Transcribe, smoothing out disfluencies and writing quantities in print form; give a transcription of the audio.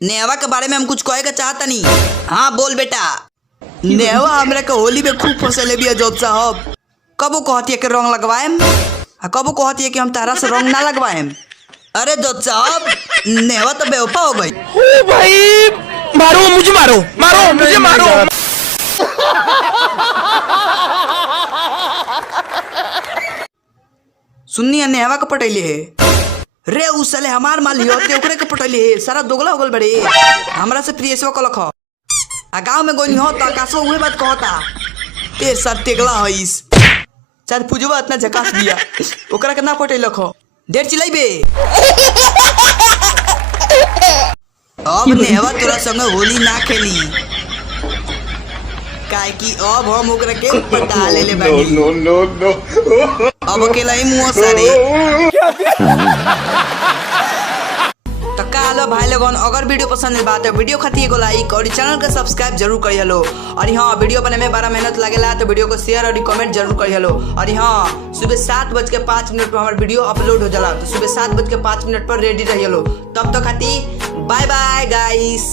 नेहवा के बारे में हम कुछ कहे का चाहता नहीं। हाँ बोल बेटा। नेहवा हमरा के होली में खूब फंसले बिया जोत साहब। कबो कहती है कि रंग लगवाएम आ कबो कहती है कि हम तारा से रंग ना लगवाएम। अरे जोत साहब नेहवा तो बेवफा हो गई। ओ भाई मारो मुझे, मारो मुझे मारो। सुन्नी नेहवा के पटैले है रे उ साले हमार माल हियो ते ओकरे के पटैले है। सारा दोगला हो गल बड़े हमरा से प्रियसवा कलख आ गांव में गोनी हो त आकाशो उहे बात कहता ते सब टेगला हइस। चार पूजवा इतना झकास दिया ओकरा के ना पटैलख देर चिल्लाइबे। अब नेहवा तोरा संग होली ना खेली काहे कि अब हम ओकरा के पटा लेले बानी। नो अब अकेला ही मुंह सारे तो कालो भाई लोगन अगर वीडियो पसंद है बात है वीडियो खाती है लाइक और चैनल को सब्सक्राइब जरूर करिए लो। और हाँ वीडियो बनने में बड़ा मेहनत लगेला तो वीडियो को शेयर और कमेंट जरूर करिए लो। और हाँ सुबह 7:05 पर हमारा वीडियो अपलोड हो जाला तो सुबह 7:05 पर रेडी रहिए लो। तब तक खाती बाय बाय गाइस।